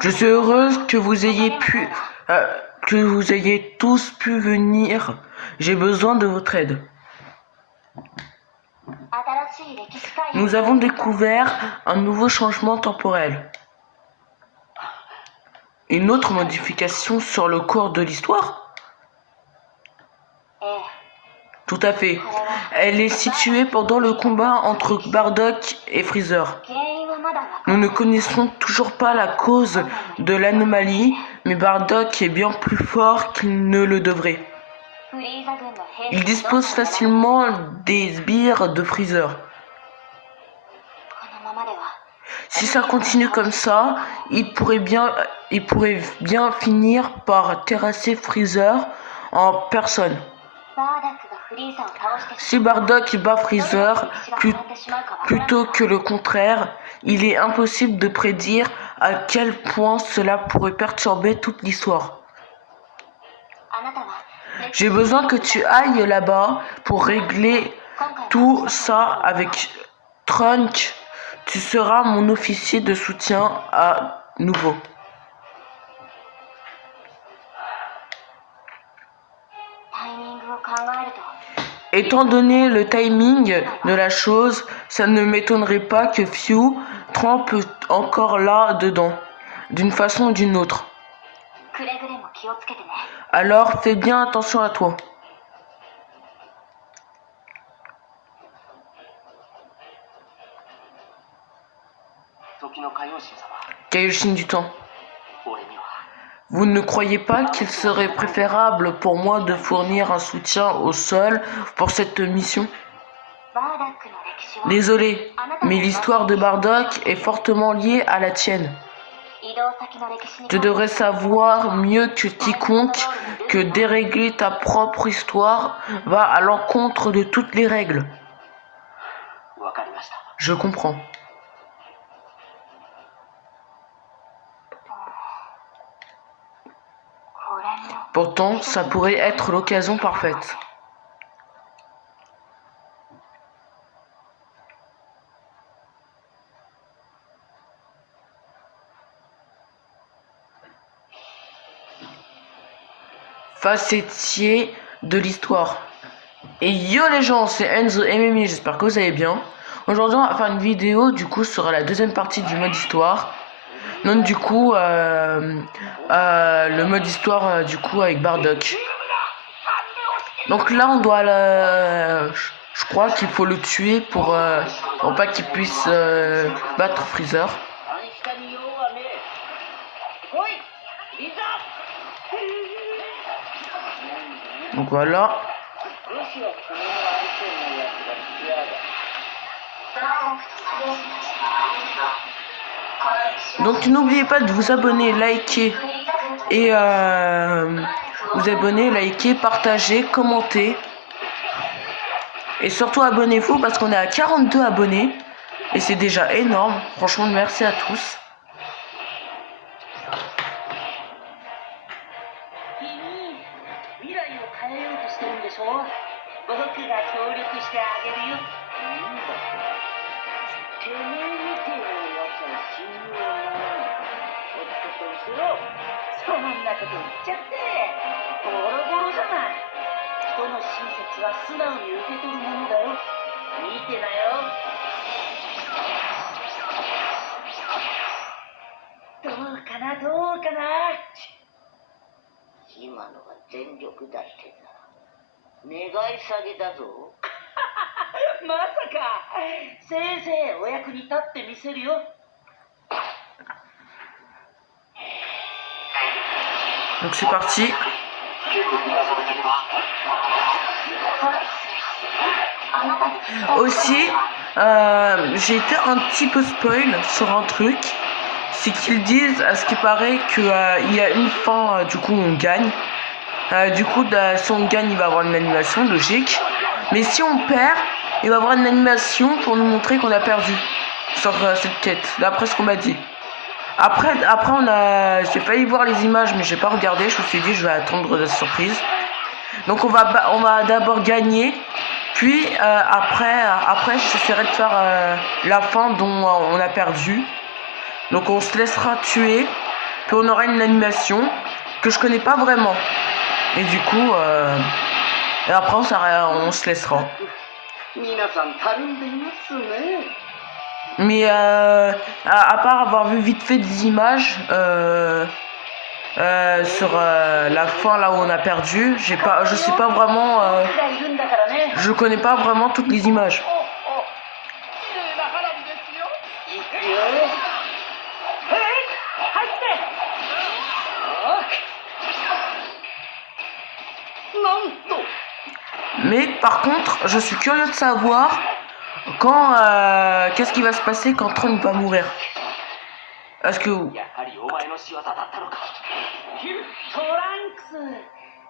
Je suis heureuse que vous ayez tous pu venir. J'ai besoin de votre aide. Nous avons découvert un nouveau changement temporel. Une autre modification sur le cours de l'histoire? Tout à fait. Elle est située pendant le combat entre Bardock et Freezer. Nous ne connaissons toujours pas la cause de l'anomalie, mais Bardock est bien plus fort qu'il ne le devrait. Il dispose facilement des sbires de Freezer. Si ça continue comme ça, il pourrait bien finir par terrasser Freezer en personne. Si Bardock bat Freezer plutôt que le contraire, il est impossible de prédire à quel point cela pourrait perturber toute l'histoire. J'ai besoin que tu ailles là-bas pour régler tout ça avec Trunks. Tu seras mon officier de soutien à nouveau. Étant donné le timing de la chose, ça ne m'étonnerait pas que Few trempe encore là-dedans, d'une façon ou d'une autre. Alors fais bien attention à toi. Kaioshin du temps. Vous ne croyez pas qu'il serait préférable pour moi de fournir un soutien au sol pour cette mission? Désolé, mais l'histoire de Bardock est fortement liée à la tienne. Tu devrais savoir mieux que quiconque que dérégler ta propre histoire va à l'encontre de toutes les règles. Je comprends. Pourtant, ça pourrait être l'occasion parfaite. Facettier de l'histoire. Et yo les gens, c'est Enzo MMI, j'espère que vous allez bien. Aujourd'hui, on va faire une vidéo du coup sur la deuxième partie du mode histoire. Donc du coup, le mode histoire du coup avec Bardock. Donc là, on doit je crois qu'il faut le tuer pour pas qu'il puisse battre Freezer. Donc voilà. Donc n'oubliez pas de vous abonner, liker et vous abonner, liker, partager, commenter. Et surtout abonnez-vous parce qu'on est à 42 abonnés. Et c'est déjà énorme. Franchement, merci à tous. Donc c'est parti. Aussi, j'ai été un petit peu spoil sur un truc. C'est qu'ils disent, à ce qui paraît, qu'il y a une fin, du coup on gagne. Du coup, si on gagne, il va y avoir une animation, logique. Mais si on perd, il va y avoir une animation pour nous montrer qu'on a perdu sur cette quête, d'après ce qu'on m'a dit. Après j'ai failli voir les images, mais j'ai pas regardé. Je me suis dit, je vais attendre la surprise. Donc on va d'abord gagner, puis après j'essaierai de faire la fin dont on a perdu. Donc on se laissera tuer, puis on aura une animation que je connais pas vraiment. Et du coup, et après on se laissera. Mais à part avoir vu vite fait des images sur la fin là où on a perdu, je sais pas vraiment, je connais pas vraiment toutes les images. Mais par contre, je suis curieux de savoir quand qu'est-ce qui va se passer quand Trunks va mourir. Est-ce que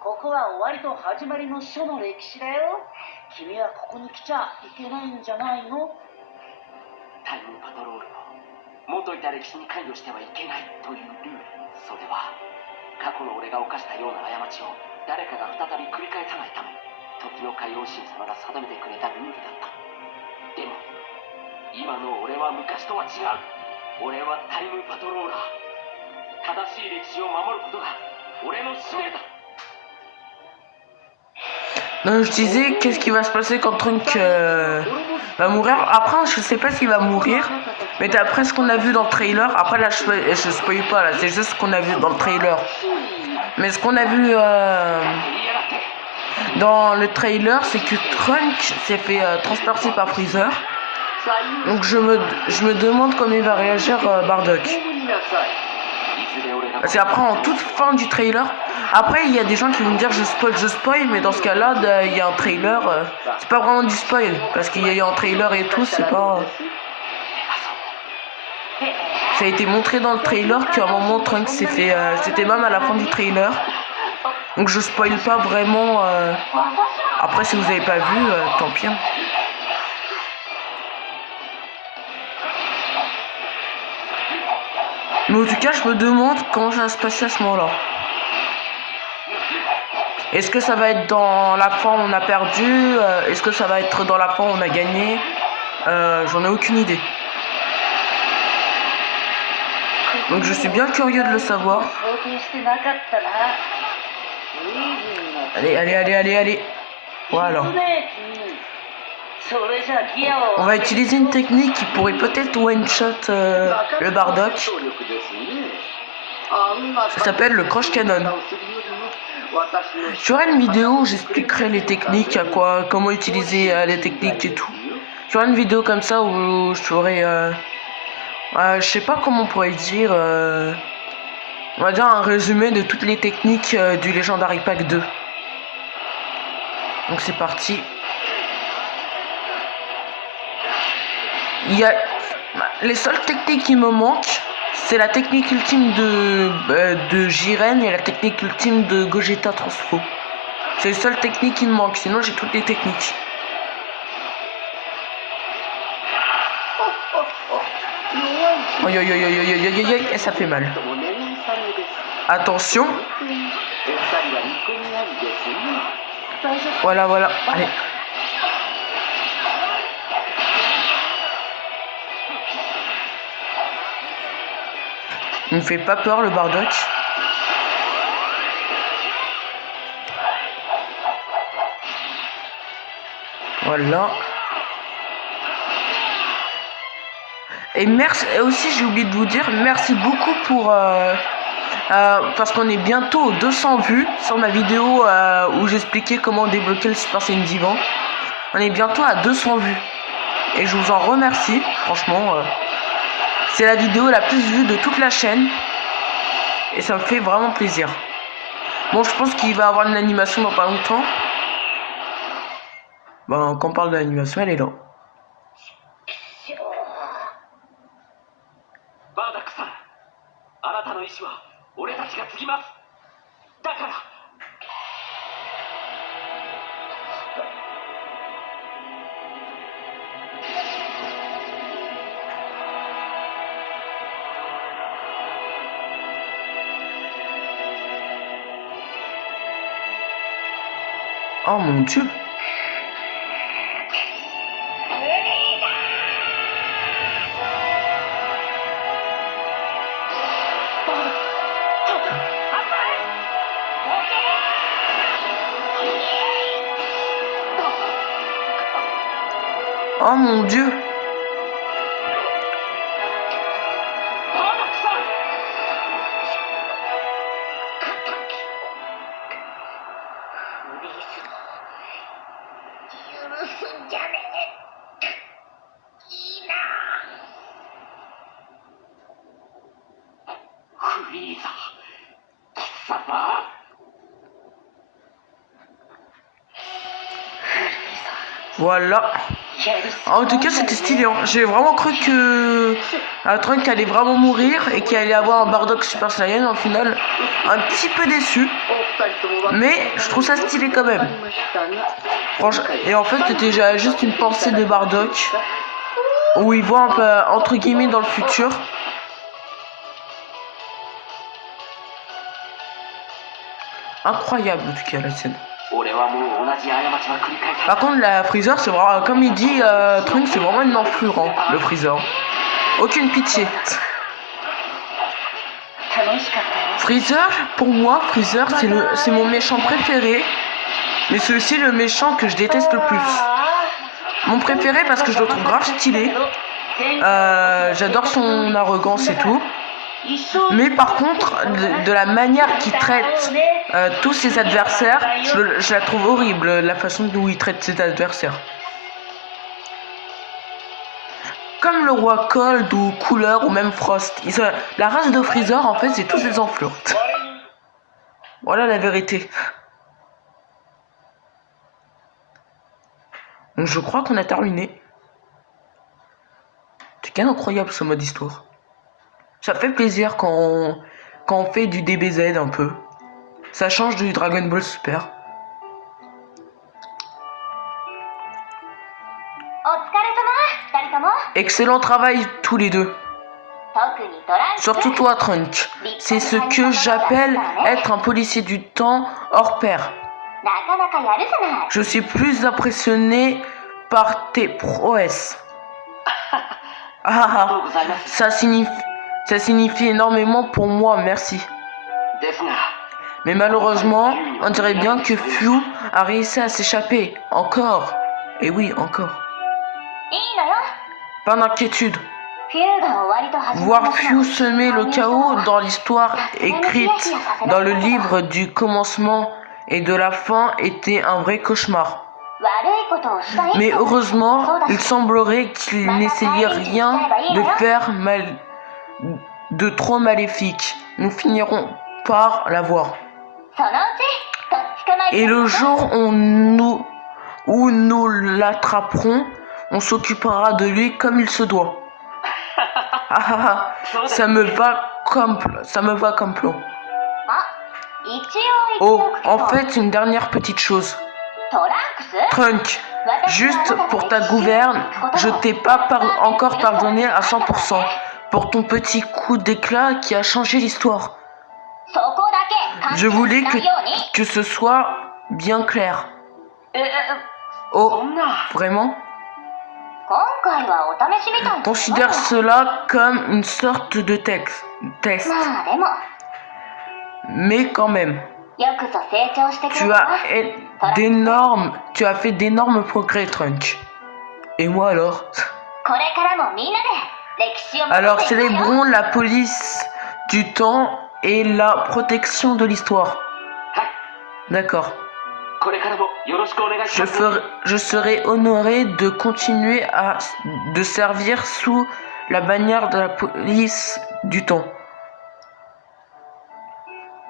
ここは終わりと始まりの書の歴史だよ。君はここに来ちゃいけないんじゃないの？タイムパトロールの元いた歴史に関与してはいけないというルール。それは過去の俺が犯したような過ちを誰かが再び繰り返さないため、時の海王神様が定めてくれたルールだった。でも今の俺は昔とは違う。俺はタイムパトローラー。正しい歴史を守ることが俺の使命だ。Non, je disais, qu'est-ce qui va se passer quand Trunks va mourir. Après, je sais pas s'il va mourir, mais d'après ce qu'on a vu dans le trailer, après là, je spoil pas, là, c'est juste ce qu'on a vu dans le trailer. Mais ce qu'on a vu dans le trailer, c'est que Trunks s'est fait transpercer par Freezer. Donc je me demande comment il va réagir Bardock. Parce qu'après, en toute fin du trailer, après il y a des gens qui vont me dire je spoil, mais dans ce cas-là, il y a un trailer, c'est pas vraiment du spoil, parce qu'il y a eu un trailer et tout, c'est pas... Ça a été montré dans le trailer qu'à un moment Trunks s'est fait... c'était même à la fin du trailer. Donc je spoil pas vraiment... Après si vous avez pas vu, tant pis. Mais en tout cas, je me demande comment ça va se passer à ce moment-là. Est-ce que ça va être dans la fin où on a perdu? Est-ce que ça va être dans la fin où on a gagné? J'en ai aucune idée. Donc je suis bien curieux de le savoir. Allez. Voilà. On va utiliser une technique qui pourrait peut-être one-shot le Bardock. Ça s'appelle le Crush Cannon. J'aurai une vidéo où j'expliquerai les techniques, comment utiliser les techniques et tout. J'aurai une vidéo comme ça où j'aurai... je sais pas comment on pourrait dire... on va dire un résumé de toutes les techniques du Legendary Pack 2. Donc c'est parti. Il y a les seules techniques qui me manquent, c'est la technique ultime de Jiren et la technique ultime de Gogeta Transfo. C'est les seules techniques qui me manquent, sinon j'ai toutes les techniques. Aïe, ça fait mal. Attention. Voilà, allez. Il me fait pas peur le Bardock. Voilà. Et merci. Et aussi j'ai oublié de vous dire merci beaucoup pour parce qu'on est bientôt aux 200 vues sur ma vidéo où j'expliquais comment débloquer le Super Saiyan Divan. On est bientôt à 200 vues. Et je vous en remercie, franchement. C'est la vidéo la plus vue de toute la chaîne. Et ça me fait vraiment plaisir. Bon, je pense qu'il va y avoir une animation dans pas longtemps. Bon, quand on parle de l'animation, elle est là. Oh mon Dieu. Oh mon dieu. Voilà. En tout cas, c'était stylé. Hein. J'ai vraiment cru que Trunk allait vraiment mourir et qu'il allait avoir un Bardock Super Saiyan. Au final, un petit peu déçu. Mais je trouve ça stylé quand même. Franchement. Et en fait, c'était juste une pensée de Bardock où il voit un peu, entre guillemets, dans le futur. Incroyable en tout cas la scène. Par contre la Freezer c'est vraiment comme il dit Trunks c'est vraiment une enflure hein, le Freezer. Aucune pitié. Freezer pour moi Freezer c'est mon méchant préféré. Mais c'est aussi le méchant que je déteste le plus. Mon préféré parce que je le trouve grave stylé. J'adore son arrogance et tout. Mais par contre, de la manière qu'il traite tous ses adversaires, je la trouve horrible, la façon dont il traite ses adversaires. Comme le roi Cold ou Cooler ou même Frost. La race de Freezer, en fait, c'est tous des enflures. Voilà la vérité. Donc je crois qu'on a terminé. C'est quand même incroyable ce mode histoire. Ça fait plaisir quand on fait du DBZ un peu. Ça change du Dragon Ball Super. Excellent travail tous les deux. Surtout toi Trunk. C'est ce que j'appelle être un policier du temps hors pair. Je suis plus impressionné par tes prouesses. Ça signifie énormément pour moi, merci. Mais malheureusement, on dirait bien que Fu a réussi à s'échapper. Encore. Et oui, encore. Pas d'inquiétude. Voir Fu semer le chaos dans l'histoire écrite dans le livre du commencement et de la fin était un vrai cauchemar. Mais heureusement, il semblerait qu'il n'essayait rien de faire de trop maléfique. Nous finirons par la voir. Et le jour où nous l'attraperons, on s'occupera de lui comme il se doit. Ça me va comme plan. Oh, en fait, une dernière petite chose. Trunk, juste pour ta gouverne, je t'ai pas encore pardonné à 100% pour ton petit coup d'éclat qui a changé l'histoire. Je voulais que ce soit bien clair. Oh, vraiment? Considère cela comme une sorte de test. Mais quand même, tu as fait d'énormes progrès, Trunk. Et moi alors? Alors célébrons la police du temps et la protection de l'histoire. D'accord. Je serai honoré de continuer de servir sous la bannière de la police du temps.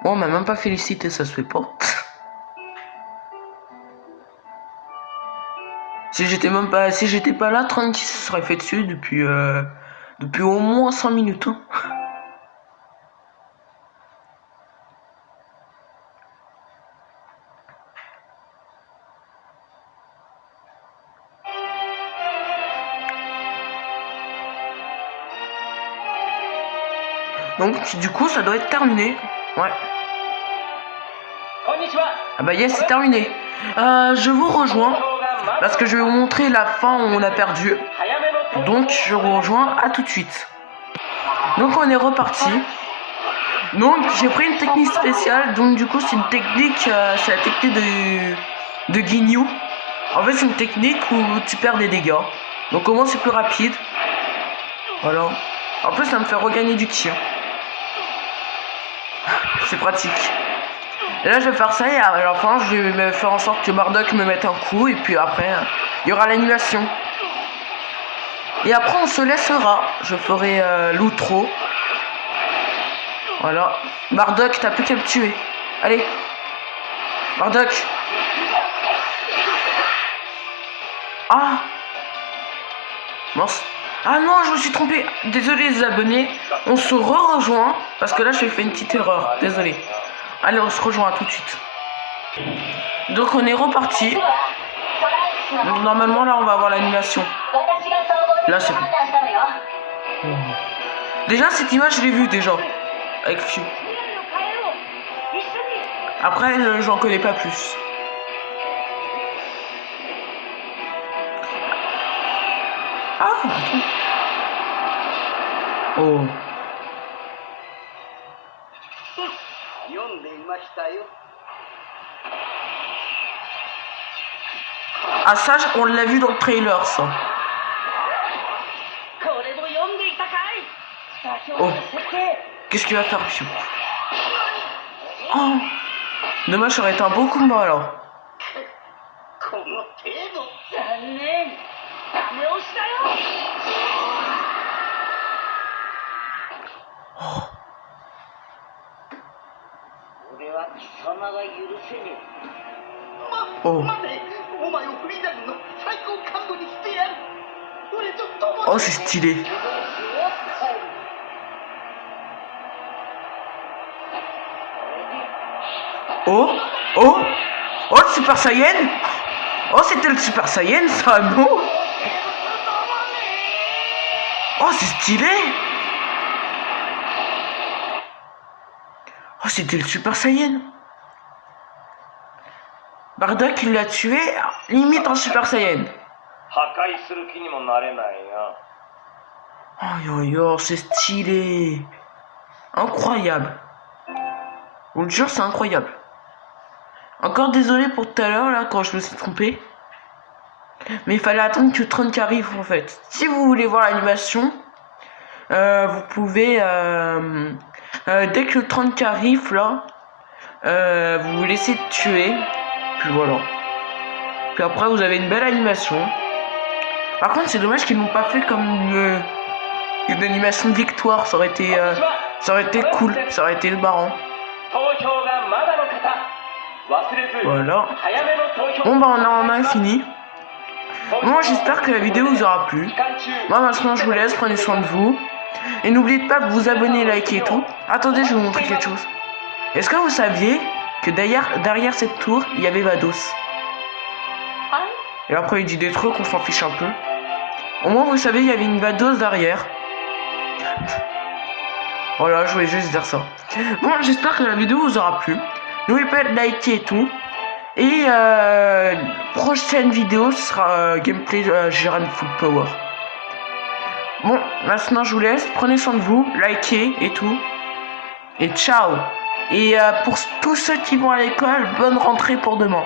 Bon, on m'a même pas félicité, ça se fait pas. Si j'étais pas là, Trunk se serait fait dessus depuis au moins 5 minutes. Hein. Donc du coup ça doit être terminé. Ouais. Ah bah yes, c'est terminé. Je vous rejoins parce que je vais vous montrer la fin où on a perdu. Donc je vous rejoins à tout de suite. Donc on est reparti. Donc j'ai pris une technique spéciale. Donc du coup c'est une technique, c'est la technique de Ginyu. En fait c'est une technique où tu perds des dégâts. Donc au moins c'est plus rapide. Voilà. En plus ça me fait regagner du tir. C'est pratique. Et là je vais faire ça et à la fin je vais faire en sorte que Bardock me mette un coup et puis après il y aura l'annulation. Et après on se laissera. Je ferai l'outro. Voilà. Bardock, t'as plus qu'à me tuer. Allez. Bardock. Ah. Mince. Ah non, je me suis trompé. Désolé les abonnés. On se rejoint parce que là j'ai fait une petite erreur. Désolé. Allez, on se rejoint tout de suite. Donc on est reparti. Donc normalement là on va avoir l'animation. Là c'est bon. Déjà cette image je l'ai vue déjà. Avec Fiu. Après j'en connais pas plus. Ah. Oh. Ah ça on l'a vu dans le trailer ça. Oh. Qu'est-ce qu'il va faire Fiu? Oh. Dommage, ça aurait été un beau combat alors. Oh. Oh. Oh, c'est stylé. Oh, oh, oh, le Super Saiyan. Oh, c'était le Super Saiyan, ça, non? Oh, c'est stylé. Oh, c'était le Super Saiyan. Bardock, il l'a tué, limite en Super Saiyan. Oh, yo, c'est stylé. Incroyable. Je vous le jure, c'est incroyable. Encore désolé pour tout à l'heure, là, quand je me suis trompé. Mais il fallait attendre que Trunk arrive, en fait. Si vous voulez voir l'animation, vous pouvez... dès que le Trunk arrive, là, vous vous laissez tuer. Puis voilà. Puis après, vous avez une belle animation. Par contre, c'est dommage qu'ils n'ont pas fait comme une animation de victoire. Ça aurait été cool. Ça aurait été marrant. Voilà. Bon bah on en a fini. Moi j'espère que la vidéo vous aura plu. Moi maintenant je vous laisse, prenez soin de vous. Et n'oubliez pas de vous abonner, liker et tout. Attendez, je vais vous montrer quelque chose. Est-ce que vous saviez que derrière cette tour, il y avait Vados? Et après il dit des trucs, on s'en fiche un peu. Au moins vous savez, il y avait une Vados derrière. Voilà, je voulais juste dire ça. Bon, j'espère que la vidéo vous aura plu. N'oubliez pas de liker et tout. Et prochaine vidéo ce sera gameplay Jiren Full Power. Bon, maintenant je vous laisse. Prenez soin de vous, likez et tout. Et ciao. Et pour tous ceux qui vont à l'école, bonne rentrée pour demain.